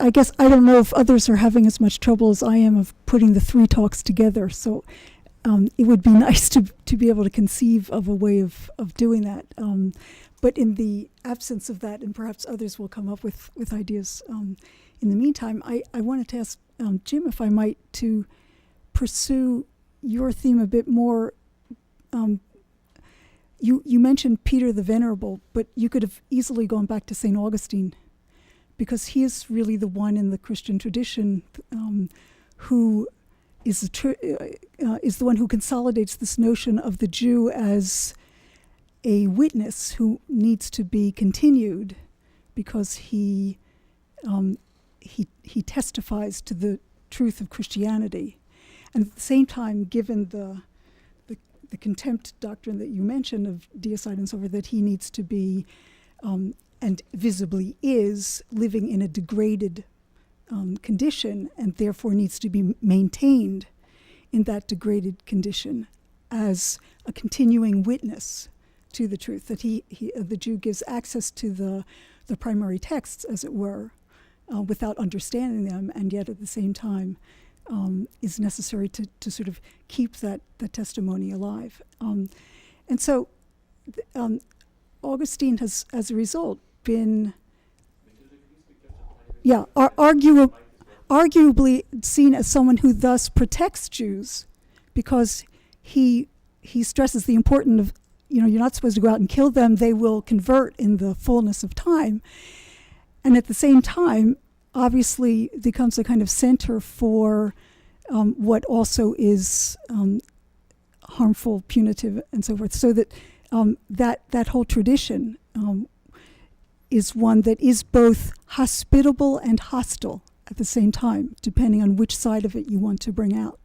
I guess I don't know if others are having as much trouble as I am of putting the three talks together. So it would be nice to be able to conceive of a way of doing that. But in the absence of that, and perhaps others will come up with ideas in the meantime, I wanted to ask Jim, if I might, to pursue your theme a bit more. You mentioned Peter the Venerable, but you could have easily gone back to St. Augustine, because he is really the one in the Christian tradition who is the one who consolidates this notion of the Jew as a witness who needs to be continued, because he testifies to the truth of Christianity, and at the same time, given the contempt doctrine that you mentioned of deicide and so forth, that he needs to be and visibly is living in a degraded condition, and therefore needs to be maintained in that degraded condition as a continuing witness to the truth, that the Jew gives access to the primary texts, as it were, without understanding them, and yet at the same time is necessary to sort of keep that testimony alive. And so Augustine has, as a result, been arguably seen as someone who thus protects Jews, because he stresses the importance of, you're not supposed to go out and kill them, they will convert in the fullness of time. And at the same time, obviously becomes a kind of center for what also is harmful, punitive, and so forth. So that that whole tradition is one that is both hospitable and hostile at the same time, depending on which side of it you want to bring out.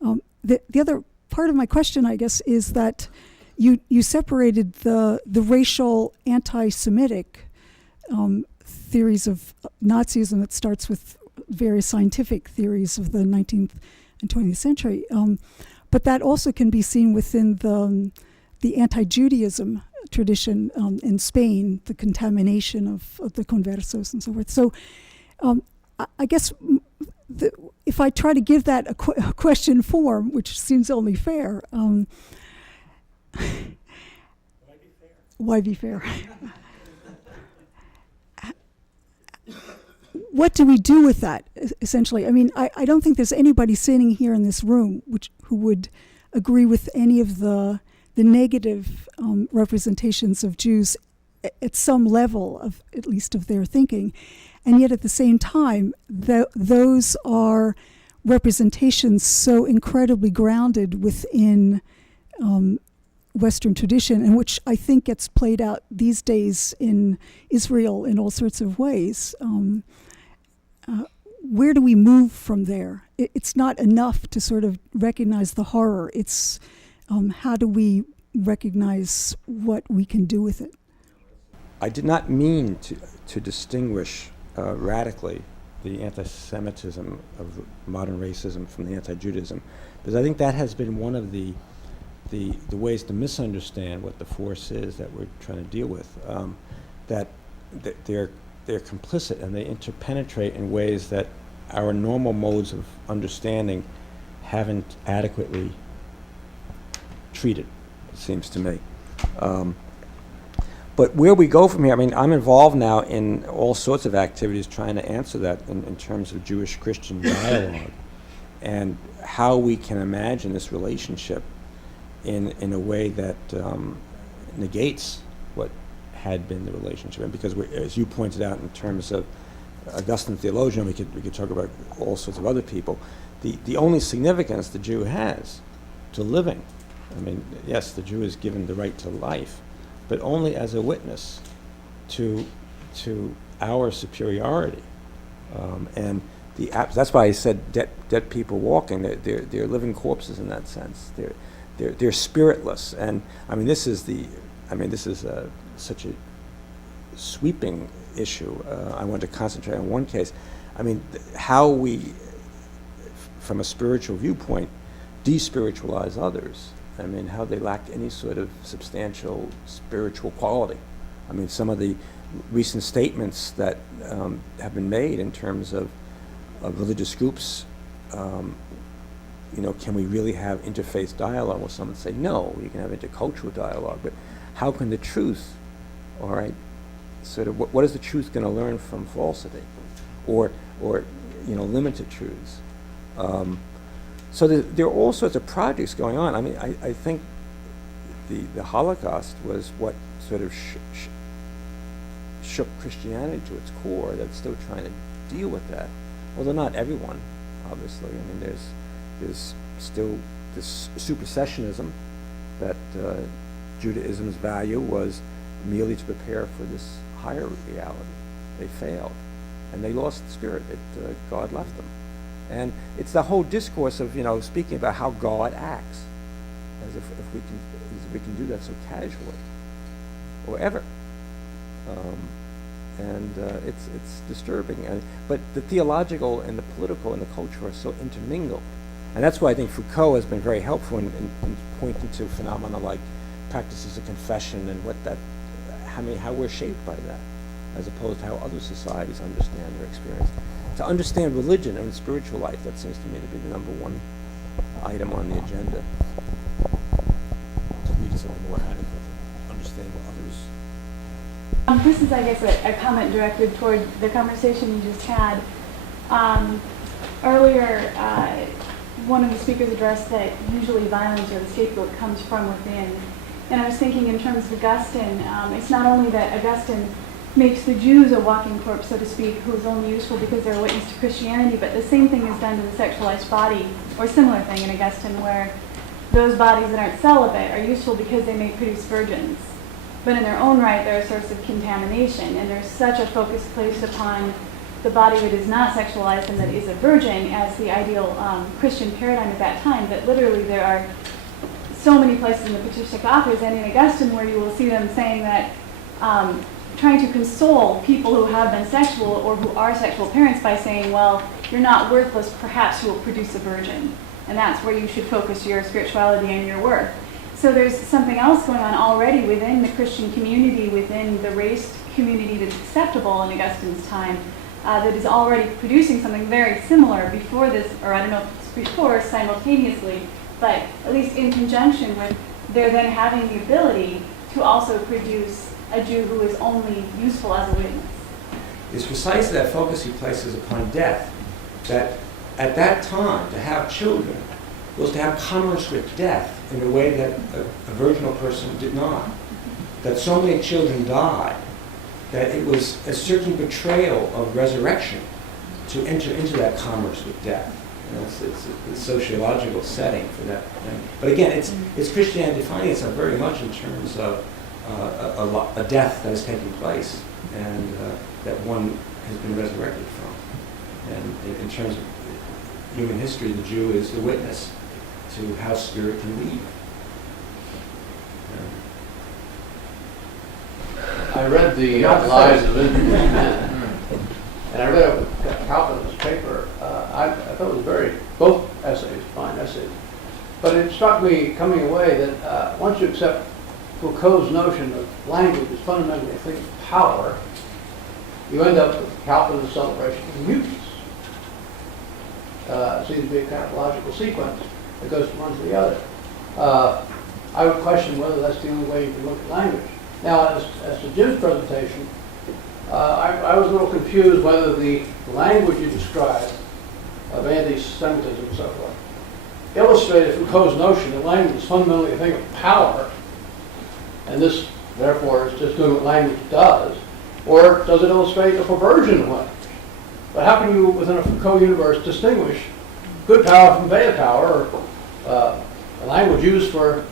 The other part of my question, I guess, is that you separated the racial anti-Semitic theories of Nazism that starts with various scientific theories of the 19th and 20th century. But that also can be seen within the anti-Judaism tradition in Spain, the contamination of the conversos and so forth. So I guess if I try to give that a question form, which seems only fair, why be fair? What do we do with that, essentially? I mean, I don't think there's anybody sitting here in this room who would agree with any of the negative representations of Jews at some level, of at least of their thinking. And yet at the same time, those are representations so incredibly grounded within Western tradition, and which I think gets played out these days in Israel in all sorts of ways. Where do we move from there? It's not enough to sort of recognize the horror. It's how do we recognize what we can do with it? I did not mean to distinguish radically the anti-Semitism of modern racism from the anti-Judaism, because I think that has been one of the ways to misunderstand what the force is that we're trying to deal with. That they're complicit, and they interpenetrate in ways that our normal modes of understanding haven't adequately treated, it seems to me. But where we go from here, I mean, I'm involved now in all sorts of activities trying to answer that in terms of Jewish-Christian dialogue and how we can imagine this relationship in a way that negates what had been the relationship. And because, as you pointed out, in terms of Augustine theologian, we could talk about all sorts of other people. The only significance the Jew has to living, I mean, yes, the Jew is given the right to life, but only as a witness to our superiority. And that's why I said dead people walking. They're living corpses in that sense. They're spiritless. And I mean, this is such a sweeping issue. I want to concentrate on one case. I mean, how we, from a spiritual viewpoint, despiritualize others. I mean, how they lack any sort of substantial spiritual quality. I mean, some of the recent statements that have been made in terms of religious groups. Can we really have interfaith dialogue? Well, some would say no, you can have intercultural dialogue, but how can the truth, all right, sort of what is the truth going to learn from falsity, or limited truths? So there are all sorts of projects going on. I mean, I think the Holocaust was what sort of shook Christianity to its core. That's still trying to deal with that, although not everyone, obviously. I mean, there's still this supersessionism that Judaism's value was merely to prepare for this higher reality. They failed, and they lost the spirit. God left them. And it's the whole discourse of, speaking about how God acts, as if we can do that so casually, or ever. It's disturbing. But the theological and the political and the cultural are so intermingled. And that's why I think Foucault has been very helpful in pointing to phenomena like practices of confession and how we're shaped by that, as opposed to how other societies understand their experience. To understand religion and spiritual life, that seems to me to be the number one item on the agenda. To read something more adequate, understand what others. This is, I guess, a comment directed toward the conversation you just had. Earlier, one of the speakers addressed that usually violence or the scapegoat comes from within. And I was thinking in terms of Augustine, it's not only that Augustine makes the Jews a walking corpse, so to speak, who is only useful because they're a witness to Christianity, but the same thing is done to the sexualized body, or similar thing in Augustine, where those bodies that aren't celibate are useful because they may produce virgins. But in their own right, they're a source of contamination, and there's such a focus placed upon the body that is not sexualized and that is a virgin as the ideal Christian paradigm at that time, that literally there are so many places in the patristic authors and in Augustine where you will see them saying that trying to console people who have been sexual or who are sexual parents by saying, well, you're not worthless, perhaps you will produce a virgin. And that's where you should focus your spirituality and your work. So there's something else going on already within the Christian community, within the race community that's acceptable in Augustine's time, that is already producing something very similar before this, or I don't know if it's before, simultaneously, but at least in conjunction with their then having the ability to also produce a Jew who is only useful as a witness. It's precisely that focus he places upon death, that at that time, to have children was to have commerce with death in a way that a virginal person did not. That so many children died, that it was a certain betrayal of resurrection to enter into that commerce with death. It's a sociological setting for that thing. But again, it's Christianity defining itself very much in terms of a death that has taken place and that one has been resurrected from. And in terms of human history, the Jew is the witness to how spirit can lead. I read the Lives of Interesting Men, and I read Calvin's paper. I thought it was both essays, fine essays. But it struck me coming away that once you accept Foucault's notion of language as fundamentally a thing of power, you end up with Calvin's celebration of mutants. It seems to be a kind of logical sequence that goes from one to the other. I would question whether that's the only way you can look at language. Now, as to Jim's presentation, I was a little confused whether the language you described of anti-Semitism and so forth illustrated Foucault's notion that language is fundamentally a thing of power, and this, therefore, is just doing what language does, or does it illustrate a perversion of language? But how can you, within a Foucault universe, distinguish good power from bad power, or language used for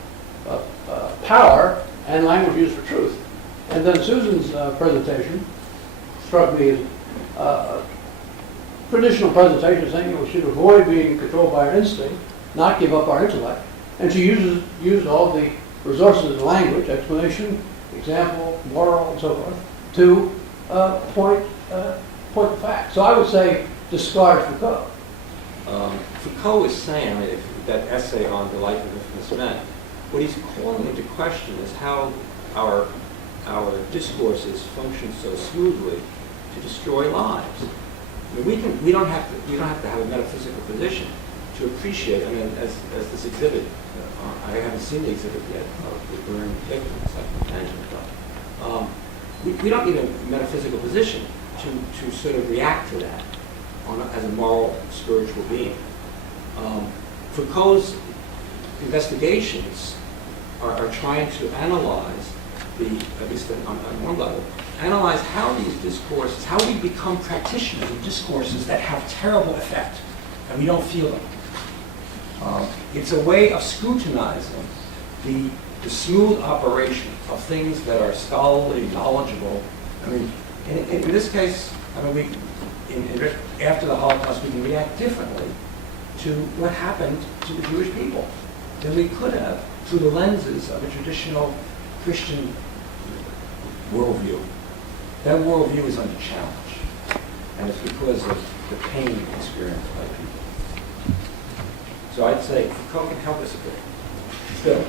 power and language used for truth? And then Susan's presentation struck me as a traditional presentation saying we should avoid being controlled by our instinct, not give up our intellect. And she used all the resources of language, explanation, example, moral, and so forth, to point the fact. So I would say discard Foucault. Foucault is saying, I mean, that essay on the life of infamous men, what he's calling into question is how our our discourses function so smoothly to destroy lives. I mean, you don't have to have a metaphysical position to appreciate. I mean, as this exhibit, I haven't seen the exhibit yet of the burning victims, like the tangent, but we don't need a metaphysical position to sort of react to that as a moral, spiritual being. Foucault's investigations are trying to analyze at least on one level, analyze how these discourses, how we become practitioners of discourses that have terrible effect, and we don't feel them. It's a way of scrutinizing the smooth operation of things that are scholarly, knowledgeable. I mean, in this case, I mean, after the Holocaust, we can react differently to what happened to the Jewish people than we could have through the lenses of a traditional Christian worldview. That worldview is under challenge, and it's because of the pain experienced by people. So I'd say Foucault can help us a bit. Still.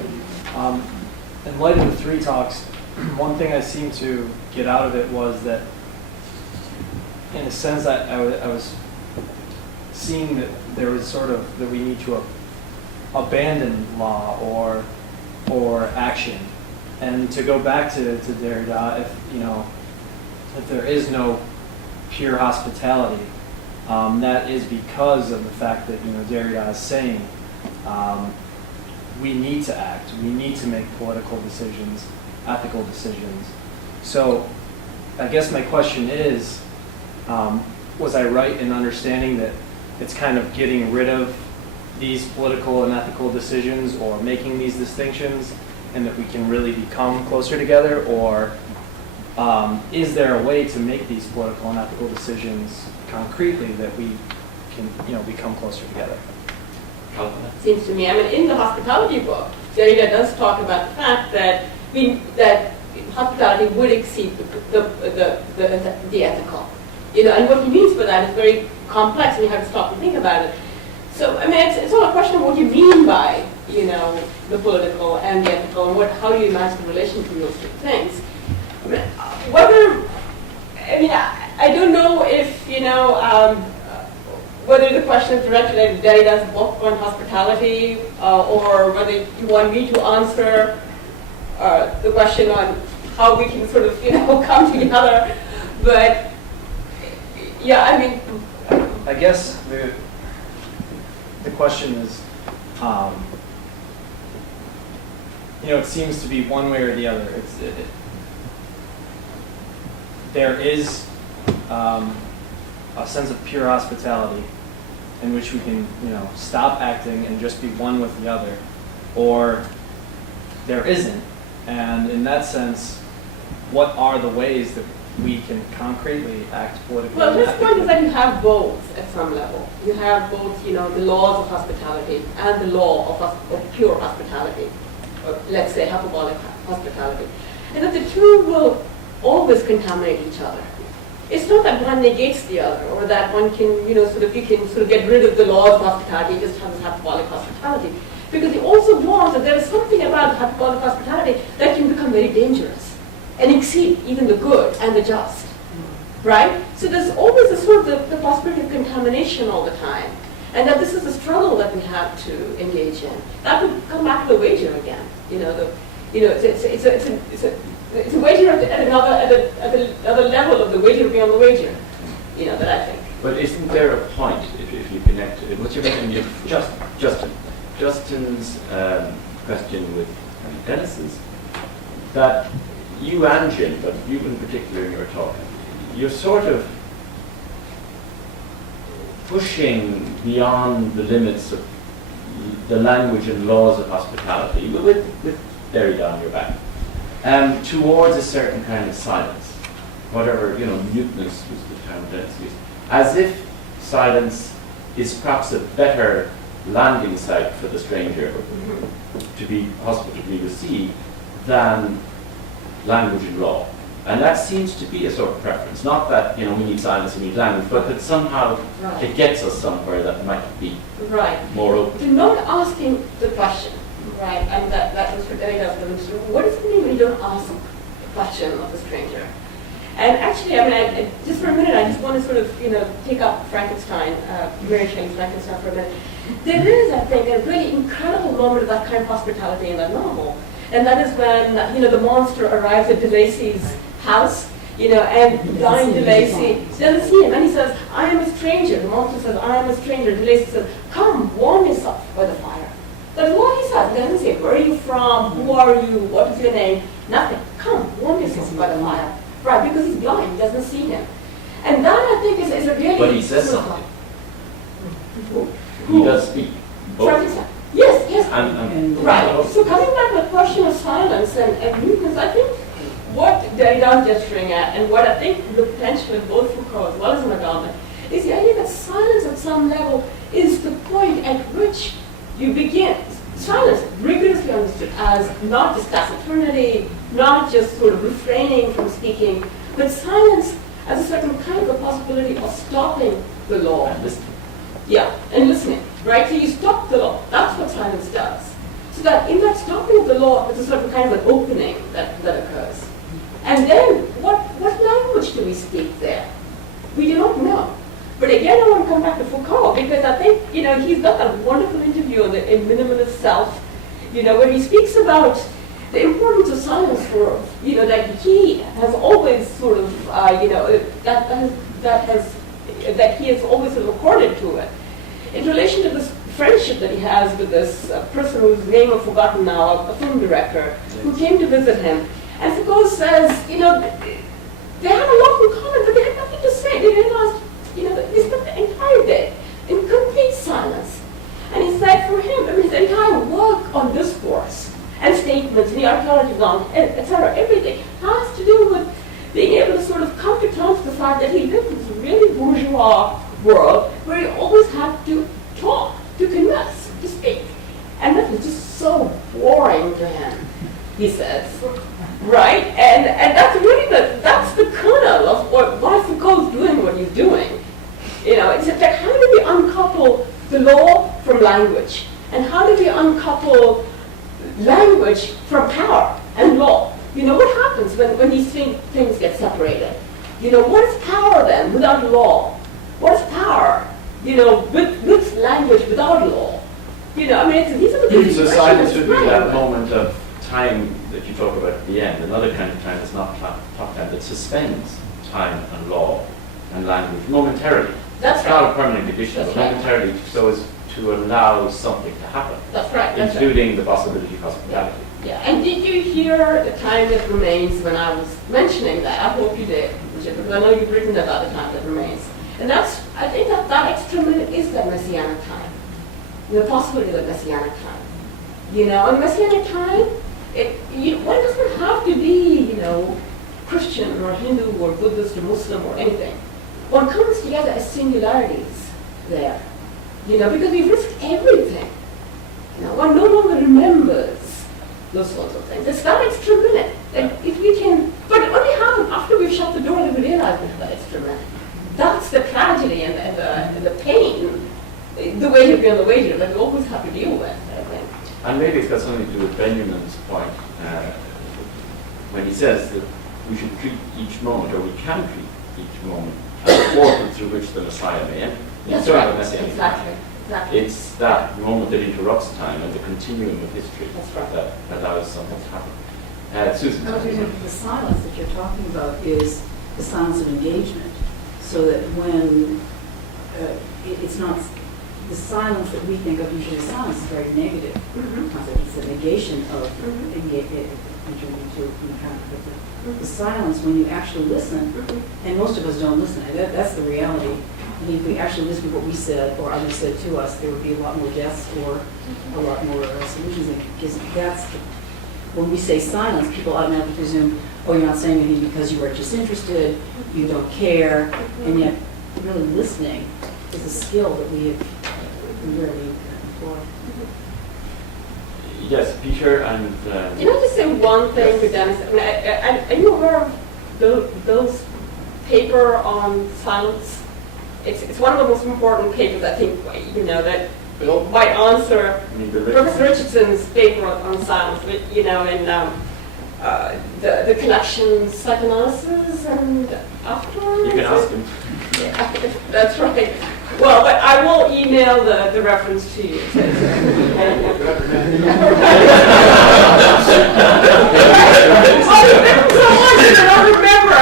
In light of the three talks, one thing I seemed to get out of it was that, in a sense, I was seeing that there was sort of that we need to abandon law or action, and to go back to Derrida, if there is no pure hospitality, that is because of the fact that Derrida is saying we need to act, we need to make political decisions, ethical decisions. So I guess my question is, was I right in understanding that it's kind of getting rid of these political and ethical decisions or making these distinctions, and that we can really become closer together? Or is there a way to make these political and ethical decisions concretely that we can become closer together? Seems to me, I mean, in the hospitality book, Derrida does talk about the fact that hospitality would exceed the ethical. And what he means by that is very complex, and you have to stop and think about it. So, I mean, it's all a question of what you mean by, the political and the ethical, and how do you imagine the relation to those two things. I don't know if, whether the question is directed at Derrida's book on hospitality, or whether you want me to answer the question on how we can sort of, come together. But, yeah, I mean... I guess the question is, it seems to be one way or the other. There is a sense of pure hospitality in which we can, stop acting and just be one with the other, or there isn't. And in that sense, what are the ways that we can concretely act politically? Well, this point is that you have both at some level. You have both, the laws of hospitality and the law of pure hospitality, or let's say hyperbolic hospitality, and that the two will always contaminate each other. It's not that one negates the other, or that one can, you can get rid of the laws of hospitality and just have this hyperbolic hospitality. Because he also warns that there is something about hyperbolic hospitality that can become very dangerous and exceed even the good and the just, right? So there's always a sort of the possibility of contamination all the time, and that this is a struggle that we have to engage in. That would come back to the wager again. It's a wager at another level of the wager beyond the wager. That I think. But isn't there a point if you connect it? What's your opinion? Justin's question with Dennis's, that you and Jim, but you in particular in your talk, you're sort of pushing beyond the limits of the language and laws of hospitality with Derrida on your back, towards a certain kind of silence, whatever, muteness was the term Dennis used, as if silence is perhaps a better landing site for the stranger to be hospitably received than language and law. And that seems to be a sort of preference. Not that we need silence, we need language, but that somehow it gets us somewhere that might be more open. You're not asking the question, right? And that was for Derrida's. What does it mean when you don't ask question of the stranger. And actually, I mean, just for a minute, I just want to sort of, take up Frankenstein, Mary Shelley's Frankenstein for a minute. There is, I think, a really incredible moment of that kind of hospitality in that novel. And that is when, the monster arrives at DeLacy's house, and Don DeLacy doesn't see him. And he says, I am a stranger. The monster says, I am a stranger. DeLacy says, come, warm yourself by the fire. That's what he says. He doesn't say, where are you from? Who are you? What is your name? Nothing. Come, warm yourself by the fire. Right, because he's blind, he doesn't see him. And that, I think, is a really... But he says something. He does speak. Both. Frankenstein. Yes. And Right. So coming back to the question of silence and muteness, I think what Derrida is gesturing at, and what I think the potential in both Foucault as well as in Agamben, is the idea that silence at some level is the point at which you begin. Silence, rigorously understood as not just taciturnity, not just sort of refraining from speaking, but silence as a certain kind of a possibility of stopping the law. And listening. Yeah, and listening, right? So you stop the law. That's what silence does. So that in that stopping of the law, there's a certain kind of an opening that occurs. And then, what language do we speak there? We do not know. But again, I want to come back to Foucault, because I think, he's got that wonderful interview in Minimalist Self, where he speaks about the importance of silence for, that he has always sort of, that he has always sort of accorded to it. In relation to this friendship that he has with this person whose name I've forgotten now, a film director, who came to visit him. And Foucault says, they had a lot in common, but they had nothing to say. They realized, they spent the entire day in complete silence. And he said for him, his entire work on discourse and statements and the archaeology on, etc., everything has to do with being able to sort of come to terms with the fact that he lived in this really bourgeois world where he always had to talk, to converse, to speak. And that was just so boring to him, he says. Right? And that's really that's the kernel of why Foucault's doing what he's doing. It's like, how do we uncouple the law from language? And how do we uncouple language from power and law? What happens when these things get separated? What is power then without law? What is power, with language without law? These are the big So questions silence would be to that grapple with. moment of time that you talk about at the end, another kind of time that's not clock time, that suspends time and law and language momentarily. That's It's not right. a permanent condition, That's but right. momentarily so as to allow something to happen, That's right. That's right. including the possibility of hospitality. Yeah. And did you hear the time that remains when I was mentioning that? I hope you did, because I know you've written about the time that remains. And I think that extra minute is that messianic time, the possibility of messianic time. And messianic time, one doesn't have to be, Christian or Hindu or Buddhist or Muslim or anything. One comes together as singularities there, because we've risked everything. One no longer remembers those sorts of things. It's that extra minute. And if we can, but it only happens after we've shut the door that we realize we have that extra minute. That's the tragedy and the pain, the weight of being on the wager that we always have to deal with, I think. And maybe it's got something to do with Benjamin's point when he says that we should treat each moment, or we can treat each moment, as a portal through which the Messiah may enter. That's Sort of right. a messianic Exactly. Exactly. It's that moment that interrupts time and the continuum of history That's right. that allows something to happen. Susan. The silence that you're talking about is the silence of engagement, so that when it's not the silence that we think of usually as silence is very negative. It's a negation of entering into encounter. But the silence, when you actually listen, and most of us don't listen, that's the reality. I mean, if we actually listen to what we said or others said to us, there would be a lot more deaths or a lot more solutions. Because when we say silence, people automatically presume, oh, you're not saying anything because you are disinterested, you don't care, and yet really listening is a skill that we rarely employ. Yes, Peter and... Can I just say one thing to Dennis? Are you aware of Bill's paper on silence? It's one of the most important papers, I think, that Bill? might answer I mean, the Professor Richardson's paper on silence, the collection psychoanalysis and after. You can ask him. Yeah, that's right. Well, but I will email the reference to you. I don't remember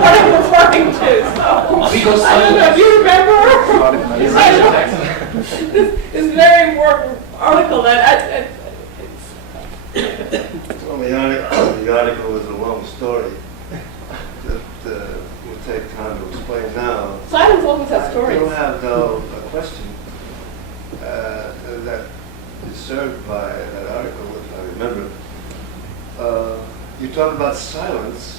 what I'm referring to, so I don't know if you remember. This very important article that Well, the article was a long story that will take time to explain now. silence always has I stories. do have, though, a question that is served by that article, if I remember. You talk about silence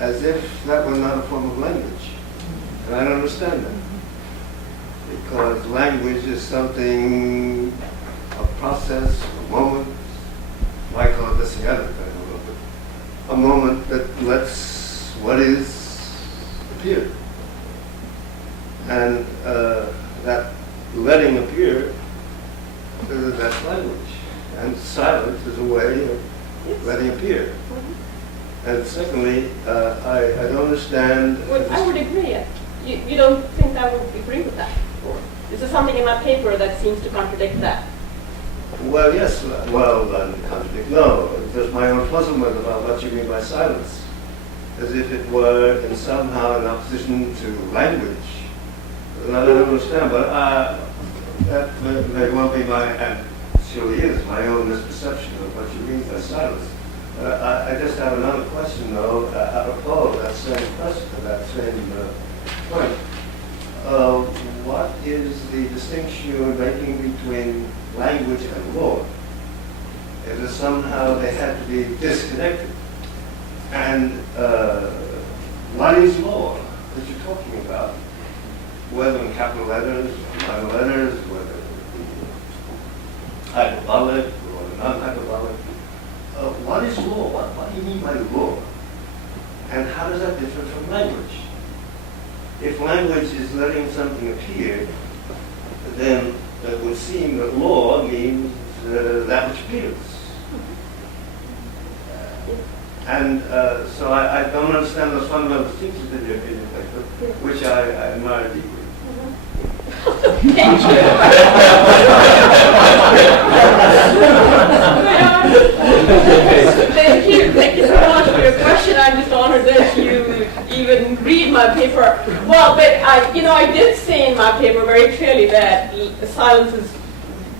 as if that were not a form of language. And I don't understand that. Because language is something, a process, a moment, I call it this, I don't know, but a moment that lets what is appear. And that letting appear, that's language. And silence is a way of letting appear. And secondly, I don't understand. Well, I would agree. You don't think I would agree with that? Or is there something in my paper that seems to contradict that? Well, yes, contradict. No, there's my own puzzlement about what you mean by silence. As if it were in somehow in opposition to language. And I don't understand, but that may well be and surely is, my own misperception of what you mean by silence. I just have another question, though, apropos of that same question, that same point. What is the distinction you're making between language and law? Is it somehow they had to be disconnected? And what is law that you're talking about? Whether in capital letters, or minor letters, whether hyperbolic or non-hyperbolic. What is law? What do you mean by law? And how does that differ from language? If language is letting something appear, then it would seem that law means that which appears. And so I don't understand those fundamental distinctions in your paper, which I admire deeply. Thank you so much for your question. I'm just honored that you even read my paper. Well, but I did say in my paper very clearly that silence is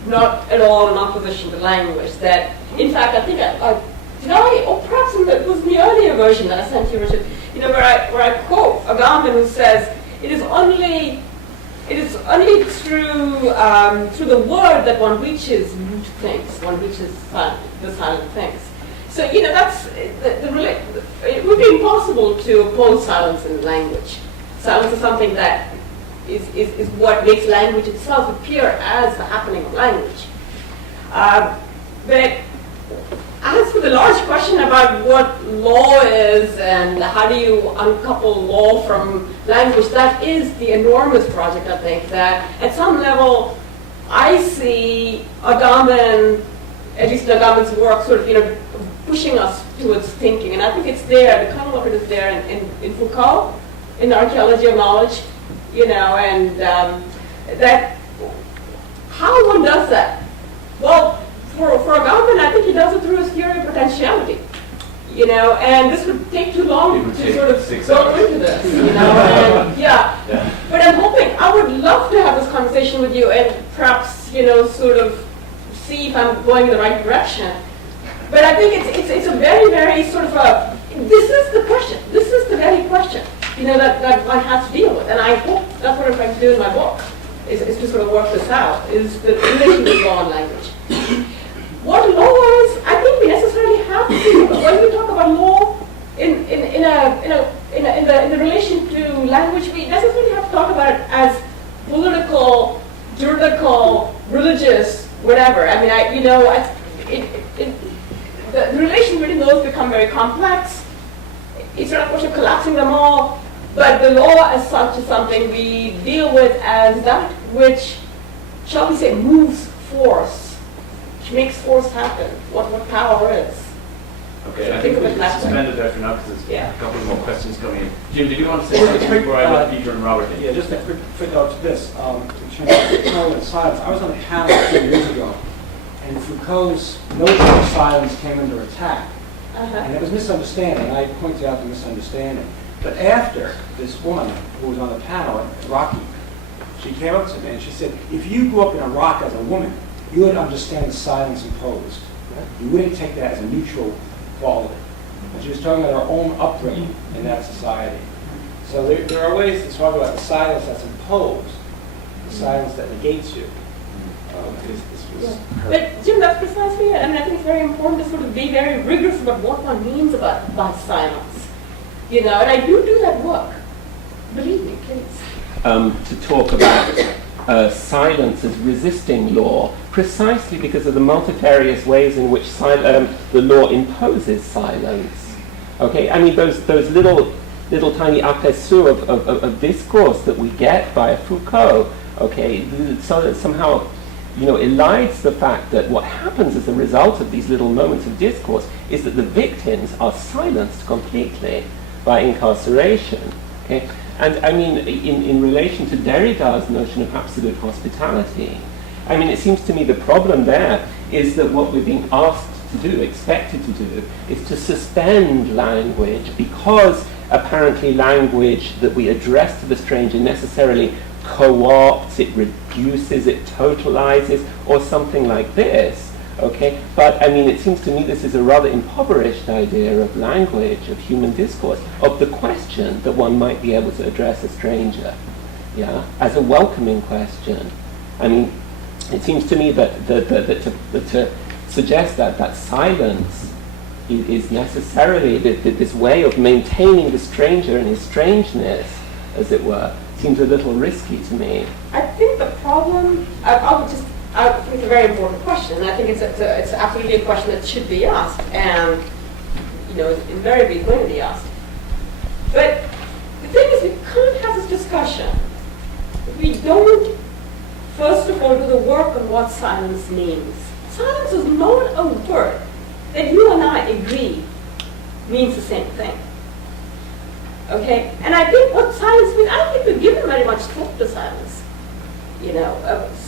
not at all in opposition to language. That, in fact, I think perhaps it was in the earlier version that I sent you, Richard. Where I quote Agamben, who says, "It is only through the word that one reaches root things, one reaches the silent things." So, that's it would be impossible to oppose silence in language. Silence is something that is what makes language itself appear as the happening of language. But as for the large question about what law is and how do you uncouple law from language, that is the enormous project, I think, that at some level I see Agamben, at least Agamben's work, sort of, pushing us towards thinking. And I think it's there, the kernel of it is there in Foucault, in the archaeology of knowledge, and that, how one does that? Well, for Agamben, I think he does it through his theory of potentiality, and this would take too long to sort of go into this, and, yeah. But I'm hoping, I would love to have this conversation with you and perhaps, sort of see if I'm going in the right direction. But I think it's a very, very sort of this is the question, this is the very question, that one has to deal with. And I hope that's what I'm trying to do in my book, is to sort of work this out, is the relation between law and language. What law is, I think we necessarily have to see, when we talk about law in the relation to language, we necessarily have to talk about it as political, juridical, religious, whatever. I mean, the relation between those become very complex. It's not a question of collapsing them all, but the law as such is something we deal with as that which, shall we say, moves force, which makes force happen, what power is. Okay, I think we should suspend it there for now because there's Yeah. a couple more questions coming in. Jim, did you want to say something before I let Peter and Robert in? Yeah, just a quick footnote to this. In terms of Foucault and silence, I was on a panel a few years ago, and Foucault's notion of silence came under attack. And it was misunderstanding. I pointed out the misunderstanding. But after this woman who was on the panel, Rocky, she came up to me and she said, if you grew up in Iraq as a woman, you would understand the silence imposed. You wouldn't take that as a neutral quality. And she was talking about her own upbringing in that society. So there are ways to talk about the silence that's imposed, the silence that negates you. This was her. But Jim, that's precisely it. I mean, I think it's very important to sort of be very rigorous about what one means by silence. You know, and I do that work. Believe me, please. To talk about silence as resisting law, precisely because of the multifarious ways in which the law imposes silence. Okay, I mean those little tiny aperçus of discourse that we get by Foucault. Okay, so that somehow, elides the fact that what happens as a result of these little moments of discourse is that the victims are silenced completely by incarceration. Okay. And I mean, in relation to Derrida's notion of absolute hospitality, I mean, it seems to me the problem there is that what we're being asked to do, expected to do, is to suspend language because apparently language that we address to the stranger necessarily co-opts, it reduces, it totalizes, or something like this. Okay, but I mean, it seems to me this is a rather impoverished idea of language, of human discourse, of the question that one might be able to address a stranger, as a welcoming question. I mean, it seems to me that to suggest that silence is necessarily this way of maintaining the stranger and his strangeness, as it were, seems a little risky to me. I think the problem, I think it's a very important question, and I think it's absolutely a question that should be asked, and invariably going to be asked. But the thing is, we can't have this discussion if we don't, first of all, do the work on what silence means. Silence is not a word that you and I agree means the same thing. Okay, and I think what silence means, I don't think we've given very much thought to silence.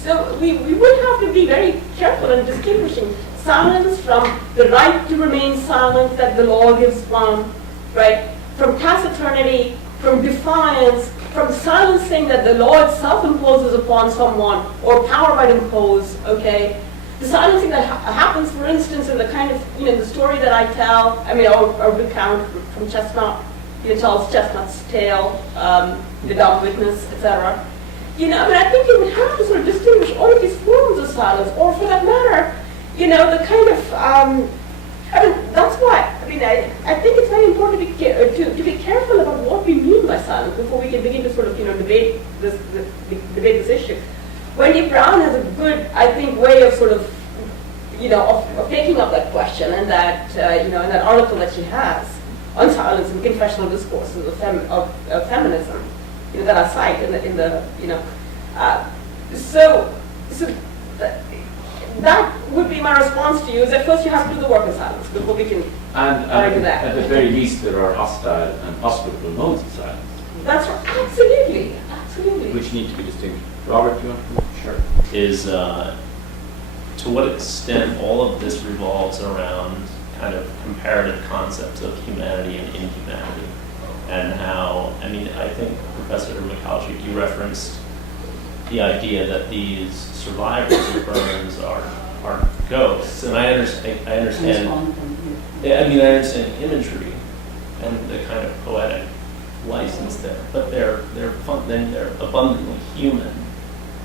So we would have to be very careful in distinguishing silence from the right to remain silent that the law gives one, right? From taciturnity, from defiance, from silencing that the law itself imposes upon someone or power might impose, okay? The silencing that happens, for instance, in the kind of, the story that I tell, or recount from Chestnut, Charles Chestnut's tale, The Dumb Witness, etc. I think you would have to sort of distinguish all of these forms of silence, or for that matter, the kind of, that's why, I think it's very important to be careful about what we mean by silence before we can begin to sort of, debate this issue. Wendy Brown has a good, I think, way of sort of, of taking up that question, and that, in that article that she has on silence and confessional discourses of feminism, that I cite in the so that would be my response to you, is that first you have to do the work in silence before we can argue that. At the very least, there are hostile and hospitable modes of silence. That's right, absolutely. Which need to be distinguished. Robert, do you want to? Sure. Is to what extent all of this revolves around kind of comparative concepts of humanity and inhumanity, and how, I think Professor McAlshik, you referenced the idea that these survivors of burns are ghosts, and I understand. I understand the imagery and the kind of poetic license there, but they're abundantly human,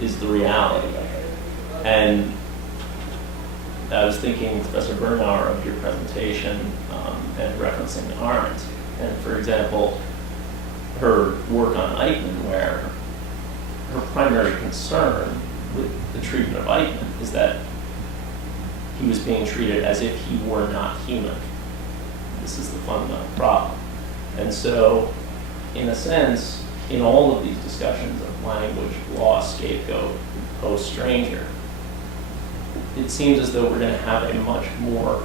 is the reality. And I was thinking, Professor Bernauer, of your presentation and referencing Arendt, and for example, her work on Eichmann, where her primary concern with the treatment of Eichmann is that he was being treated as if he were not human. This is the fundamental problem. And so, in a sense, in all of these discussions of language, law, scapegoat, post-stranger, it seems as though we're going to have a much more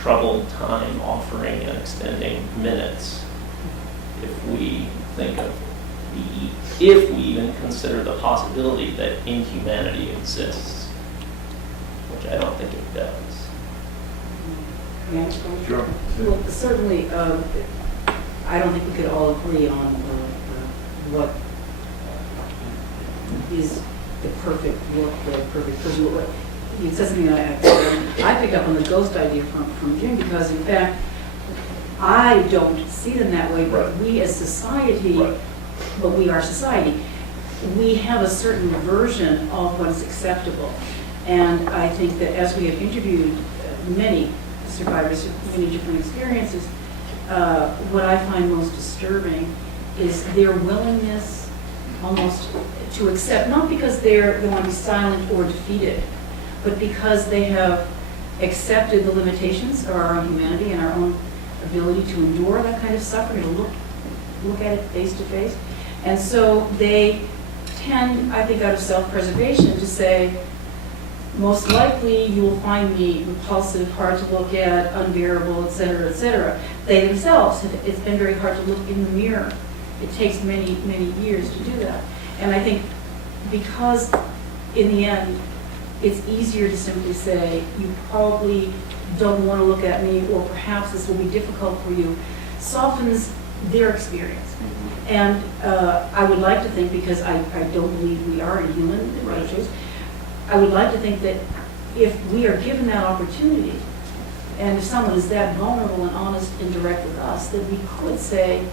troubled time offering and extending minutes if we think of if we even consider the possibility that inhumanity exists, which I don't think it does. Sure. Well, certainly, I don't think we could all agree on what is the perfect look, the perfect person. You said something I picked up on the ghost idea from Jim, because in fact, I don't see them that way, but we as society, but we are society, we have a certain version of what is acceptable. And I think that as we have interviewed many survivors of many different experiences, what I find most disturbing is their willingness almost to accept, not because they want to be silent or defeated, but because they have accepted the limitations of our own humanity and our own ability to endure that kind of suffering, to look at it face to face. And so they tend, I think, out of self-preservation to say, most likely you will find me repulsive, hard to look at, unbearable, et cetera, et cetera. They themselves, it's been very hard to look in the mirror. It takes many, many years to do that. And I think because in the end, it's easier to simply say, you probably don't want to look at me, or perhaps this will be difficult for you, softens their experience. And I would like to think, because I don't believe we are inhuman, I would like to think that if we are given that opportunity, and if someone is that vulnerable and honest and direct with us, that we could say,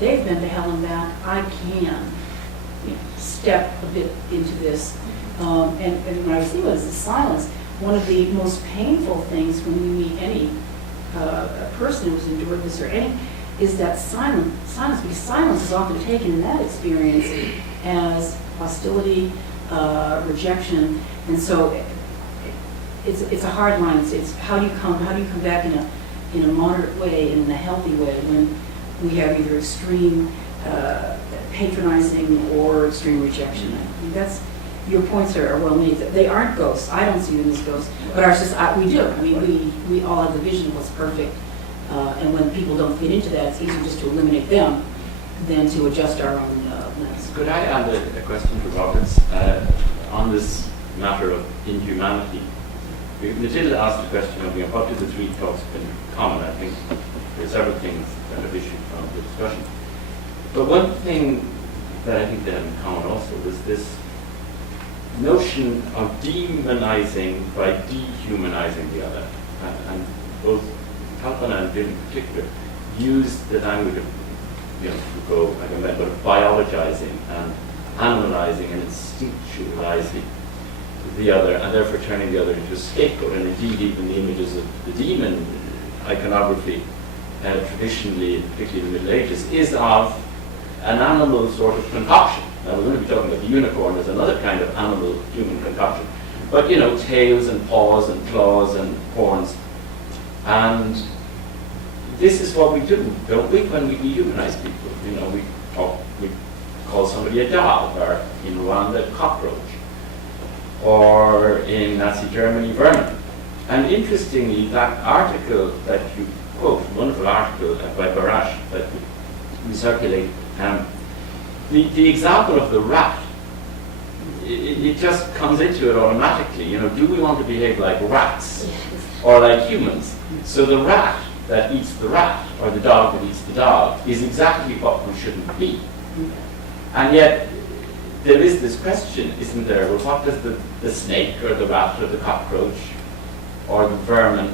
they've been to hell and back, I can step a bit into this. And what I was thinking about is the silence. One of the most painful things when we meet any a person who's endured this or any, is that silence, because silence is often taken in that experience as hostility, rejection, and so it's a hard line. It's how do you come back in a moderate way and in a healthy way when we have either extreme patronizing or extreme rejection. I think that's, your points are well made. They aren't ghosts. I don't see them as ghosts, but we do. I mean, we all have the vision of what's perfect, and when people don't fit into that, it's easier just to eliminate them than to adjust our own lens. Could I add a question to Roberts on this matter of inhumanity? Matilda asked the question of what do the three talks in common? I think there are several things that have issued from the discussion. But one thing that I think they have in common also was this notion of demonizing by dehumanizing the other. And both Kalpana and Jim in particular used the language of Foucault, like a method of biologizing and animalizing and instinctualizing the other, and therefore turning the other into a scapegoat. And indeed, even the images of the demon iconography, traditionally, particularly in the Middle Ages, is of an animal sort of concoction. Now, we're going to be talking about the unicorn as another kind of animal-human concoction. But, tails and paws and claws and horns. And this is what we do, don't we, when we dehumanize people? We call somebody a dog, or in Rwanda, a cockroach, or in Nazi Germany, vermin. And interestingly, that article that you quote, wonderful article by Barash that we circulate, the example of the rat, it just comes into it automatically. Do we want to behave like rats or like humans? So the rat that eats the rat, or the dog that eats the dog, is exactly what we shouldn't be. And yet, there is this question, isn't there? Well, what does the snake or the rat or the cockroach or the vermin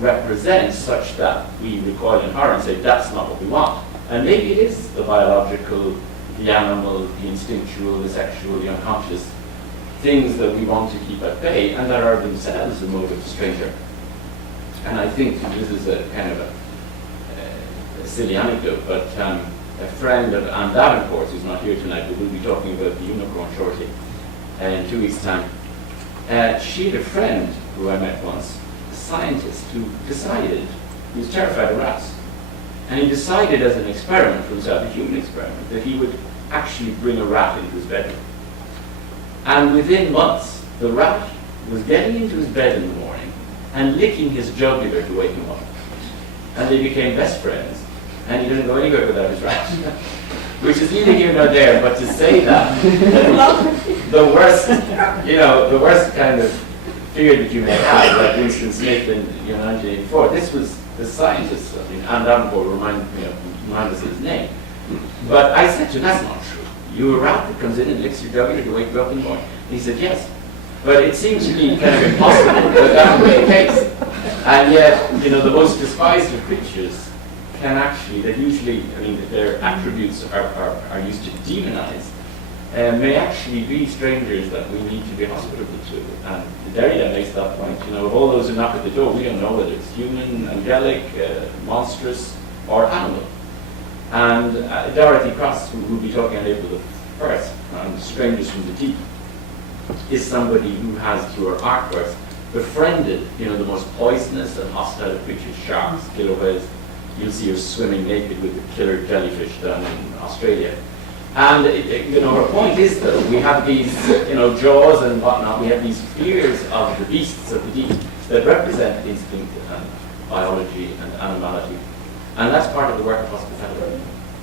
represent, such that we recoil in horror and say, that's not what we want? And maybe it is the biological, the animal, the instinctual, the sexual, the unconscious things that we want to keep at bay, and that are themselves a mode of stranger. And I think this is a kind of a silly anecdote, but a friend of Anne Davenport, who's not here tonight, but we'll be talking about the unicorn shortly in 2 weeks' time. She had a friend who I met once, a scientist, who decided, he was terrified of rats, and he decided as an experiment for himself, a human experiment, that he would actually bring a rat into his bedroom. And within months, the rat was getting into his bed in the morning, and licking his jugular to wake him up. And they became best friends, and he didn't go anywhere without his rat. Which is neither here nor there, but to say that, the worst, the worst kind of fear that you may have, like Winston Smith in 1984, this was the scientist, Anne Davenport remind us of his name. But I said to him, that's not true. You a rat that comes in and licks your jugular to wake you up in the morning? And he said, yes. But it seems to me kind of impossible that that would be the case. And yet, the most despised of creatures can actually, that usually, their attributes are used to demonize, may actually be strangers that we need to be hospitable to. And Derrida makes that point, of all those who knock at the door, we don't know whether it's human, angelic, monstrous, or animal. And Dorothy Cross, who will be talking on April the 1st, on Strangers from the Deep, is somebody who has, through her artworks, befriended, the most poisonous and hostile of creatures, sharks, killer whales. You'll see her swimming naked with the killer jellyfish down in Australia. And, her point is that we have these, jaws and whatnot, we have these fears of the beasts of the deep that represent instinct and biology and animality. And that's part of the work of hospitality.